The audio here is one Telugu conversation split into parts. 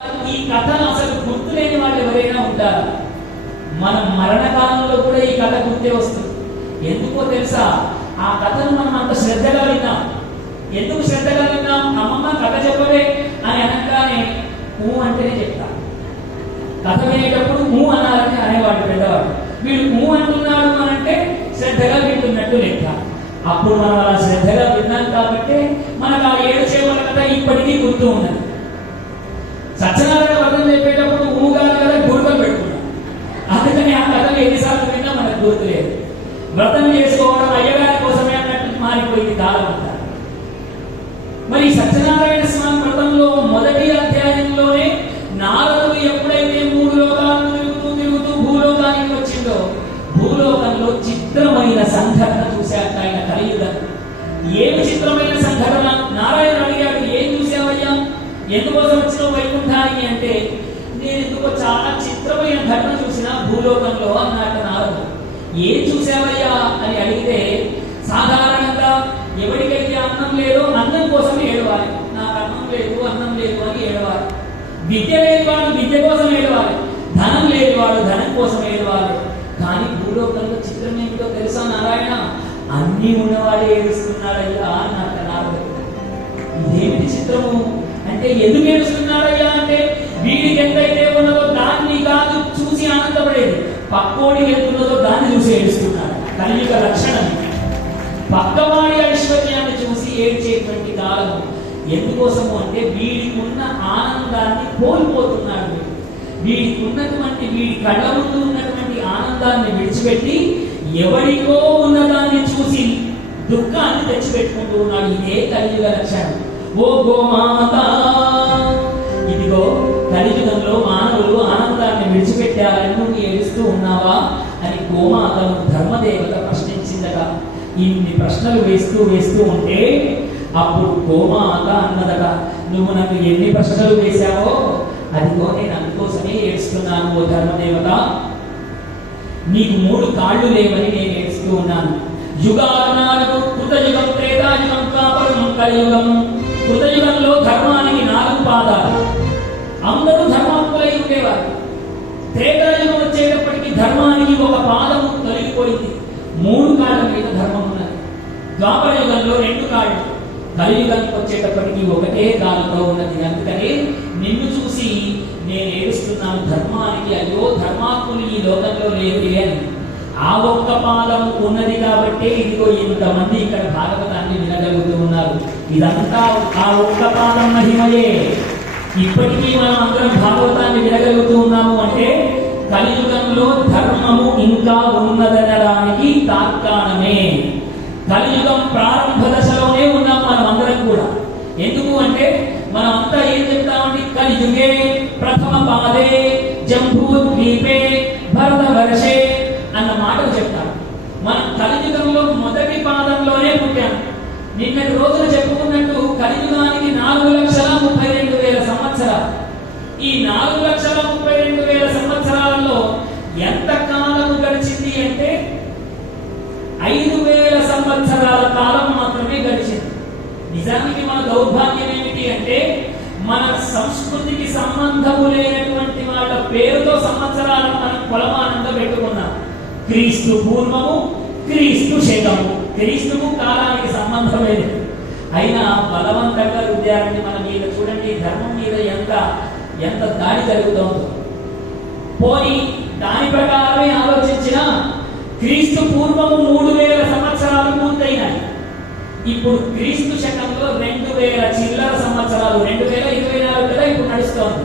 ఈ కథను అసలు గుర్తులేని వాళ్ళు ఎవరైనా ఉంటారా? మన మరణకాలంలో కూడా ఈ కథ గుర్తే వస్తుంది. ఎందుకో తెలుసా? ఆ కథను మనం అంత శ్రద్ధగా విన్నాం. ఎందుకు శ్రద్ధగా విన్నాం? అమ్మమ్మ కథ చెప్పవే అని అనగానే ఊ అంటేనే చెప్తా. కథ వినేటప్పుడు ఊ అనాలని అనేవాడు పెద్దవాడు. వీడు ఊ అంటున్నాడు అని అంటే శ్రద్ధగా వింటున్నట్టు లెక్క. అప్పుడు మనం అలా శ్రద్ధగా విన్నాం కాబట్టి మనకు ఆ 7 చేపల కథ ఇప్పటికీ గుర్తు ఉన్నది. సత్యనారాయణ వ్రతం చెప్పేటప్పుడు ఊగాలి కదా గుర్తులు పెట్టుకున్నాం. అందుకని ఆ కథలు ఎన్నిసార్లు విన్నా మనకు గుర్తులేదు. వ్రతం చేసుకోవడం అయ్యగారి కోసమే అన్నట్టు మారిపోయింది కాలం అంతా. మరి సత్యనారాయణ స్వామి వ్రతంలో మొదటి అధ్యాయంలోనే నారదుడు ఎప్పుడైతే 3 లోకాలను తిరుగుతూ భూలోకానికి వచ్చిందో భూలోకంలో చిత్రమైన సంఘటన చూశాక ఆయన కలియుగం. ఏమి చిత్రమైన సంఘటన? నారాయణ అడిగాడు, ఏం చూసావయ్యా, ఎందుకోసం వచ్చిన వైకుంఠానికి అంటే, నేను ఎందుకో చాలా చిత్రమైన ఘటన చూసిన భూలోకంలో అన్నట్టు నారదుడు. ఏం చూసావయ్యా అని అడిగితే, సాధారణంగా ఎవరికైతే అన్నం లేదో అన్నం కోసం ఏడవాలి. నాకు అన్నం లేదు అని ఏడవాలి. విద్య లేనివాడు విద్య కోసం ఏడవాలి. ధనం లేనివాడు ధనం కోసం ఏడవాలి. కానీ భూలోకంలో చిత్రం ఏమిటో తెలుసా నారాయణ? అన్ని ఉన్నవాడే ఏడుస్తున్నాడయ్యా అన్నట్టు నారదుడు. ఇదేమిటి చిత్రము అంటే, ఎందుకు ఏడుస్తున్నాడయ్యా అంటే, వీడికి ఎంతైతే ఉన్నదో దాన్ని కాదు చూసి ఆనందపడేది, పక్కోడికి ఎంత ఉన్నదో దాన్ని చూసి ఏడుస్తున్నాడు. కలియుగ లక్షణం. పక్కవాడి ఐశ్వర్యాన్ని చూసి ఏడ్చేటువంటి కాలం. ఎందుకోసము అంటే వీడికి ఉన్న ఆనందాన్ని కోల్పోతున్నాడు. వీడికి ఉన్నటువంటి వీడి కళ్ళ ముందు ఉన్నటువంటి ఆనందాన్ని విడిచిపెట్టి ఎవరికో ఉన్నదాన్ని చూసి దుఃఖాన్ని తెచ్చిపెట్టుకుంటూ ఉన్నాడు. ఇదే కలియుగ లక్షణం. ఓ గోమాత, ఇదిగో కలియుగంలో మానవులు ఆనందాన్ని విడిచిపెట్టాలని నువ్వు ఏడుస్తూ ఉన్నావా అని గోమాతను ధర్మదేవత ప్రశ్నించిందట. ఇన్ని ప్రశ్నలు వేస్తూ ఉంటే అప్పుడు గోమాత అన్నదట, నువ్వు నాకు ఎన్ని ప్రశ్నలు వేశావో అదిగో నేను అందుకోసమే ఏడుస్తున్నాను. ఓ ధర్మదేవత, నీకు 3 కాళ్ళు లేవని నేను ఏడుస్తూ ఉన్నాను. యుగాలు 4, కృతయుగం, త్రేతాయుగం, ద్వాపరం, కలియుగం. కృతయుగంలో ధర్మానికి 4 పాదాలు, అందరూ ధర్మాత్ములై ఉండేవారు. త్రేతాయుగం వచ్చేటప్పటికి ధర్మానికి 1 పాదము తొలగిపోయింది, 3 కాళ్ళ మీద ధర్మం ఉన్నది. ద్వాపర యుగంలో 2 కాళ్ళు, కలియుగానికి వచ్చేటప్పటికి 1 కాలుతో ఉన్నది. అందుకని నిన్ను చూసి నేను ఏడుస్తున్నాను. ధర్మానికి అయ్యో ధర్మాత్ములు ఈ లోకంలో లేదే అని. ఆ 1 పాదం ఉన్నది కాబట్టి ఇదిగో ఇంతమంది ఇక్కడ భాగవతాన్ని వినగలుగుతూ ఉన్నారు. ఇదంతా ఆ 1 పాదం మహిమయే. ఇప్పటికీ మనం అందరం భాగవతాన్ని వినగలుగుతూ ఉన్నాము అంటే కలియుగంలో ధర్మము ఇంకా ఉన్నదనడానికి తార్కాణమే. కలియుగం ప్రారంభ దశలోనే ఉన్నాం మనం అందరం కూడా. ఎందుకు అంటే మనం అంతా ఏం చెప్తామండి? కలియుగే ప్రథమ పాదే జంబూద్వీపే భరతవర్షే అన్న మాటలు చెప్తాం. మనం కలియుగంలో మొదటి పాదంలోనే పుట్టాం. నిన్నటి రోజున చెప్పుకున్నట్టు కలియుగానికి 4,32,000 సంవత్సరాలు. ఈ 4,32,000 సంవత్సరాలలో ఎంత కాలం గడిచింది అంటే 5,000 సంవత్సరాల కాలం మాత్రమే గడిచింది. నిజానికి మన దౌర్భాగ్యం ఏమిటి అంటే మన సంస్కృతికి సంబంధము లేనటువంటి వాళ్ళ పేరుతో సంవత్సరాలను మనం కొలమానంగా పెట్టుకున్నాం. క్రీస్తు పూర్వము, క్రీస్తు శకము. క్రీస్తుకు కాలానికి సంబంధం లేదు. అయినా బలవంతంగా విద్యార్థి మన మీద చూడండి, ధర్మం మీద ఎంత దాడి జరుగుతోందో. పోనీ దాని ప్రకారమే ఆలోచించిన క్రీస్తు పూర్వము 3,000 సంవత్సరాలు పూర్తయినాయి. ఇప్పుడు క్రీస్తు శకంలో 2,000 చిల్లర సంవత్సరాలు, 2024 కదా ఇప్పుడు నడుస్తోంది.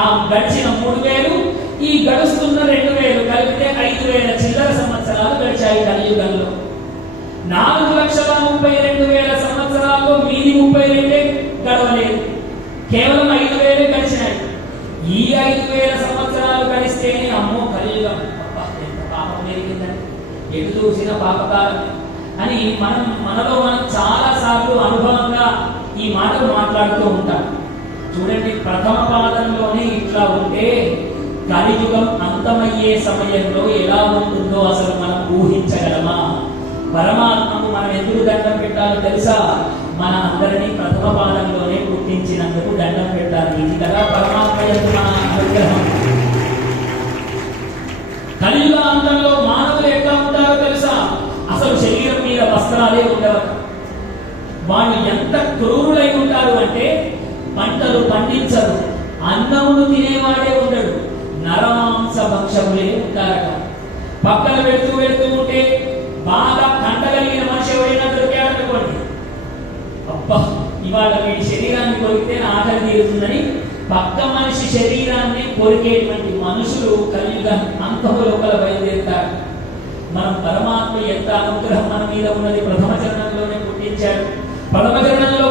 ఆ గడిచిన 3,000 ఈ గడుస్తున్న 2,000 కలిపితే 5,000 చిల్లర సంవత్సరాలు గడిచాయి కలియుగంలో. 4,32,000 సంవత్సరాల్లో మీది 32 గడవలేదు, కేవలం 5,000 గడిచినాయి. ఈ 5,000 సంవత్సరాలు గడిస్తేనే అమ్మో కలియుగం, ఎంత పాపం పెరిగిందని, ఎటు చూసిన పాపకాలం అని మనలో చాలా సార్లు అనుభవంగా ఈ మాటలు మాట్లాడుతూ ఉంటాం. చూడండి, ప్రథమ పాదంలోనే ఇట్లా ఉంటే కలియుగం అంతమయ్యే సమయంలో ఎలా ఉంటుందో అసలు మనం ఊహించగలమా? పరమాత్మకు మనం ఎందుకు దండం పెట్టాలో తెలుసా? మన అందరినీ ప్రథమ పాదంలోనే పుట్టించినందుకు దండం పెట్టాలి. ఇది కదా పరమాత్మ యొక్క మన అనుగ్రహం. కలియుగ అంతంలో మానవులు ఎట్లా ఉంటారో తెలుసా? అసలు శరీరం మీద వస్త్రాలే ఉండవు. వాళ్ళు ఎంత క్రూరులై ఉంటారు అంటే పంటలు పండించరు, అన్నమును తినేవాడే ఉండడు, నరమాంస భక్షములే ఉంటారట. పక్కన వెళుతూ ఉంటే బాగా కండగలిగిన మనిషి ఎవరైనా దొరికాడనుకోండి, అబ్బా ఇవాళ వీడి శరీరాన్ని కొరికితే ఆకలి తీరుతుందని పక్క మనిషి శరీరాన్ని కొరికేటువంటి మనుషులు కలియుగ అంతము లోపల బయలుదేరుతారు. మనం పరమాత్మ ఎంత అనుగ్రహం మన మీద ఉన్నది. ప్రథమ చరణంలోనే పుట్టించాడు. ప్రథమ చరణంలో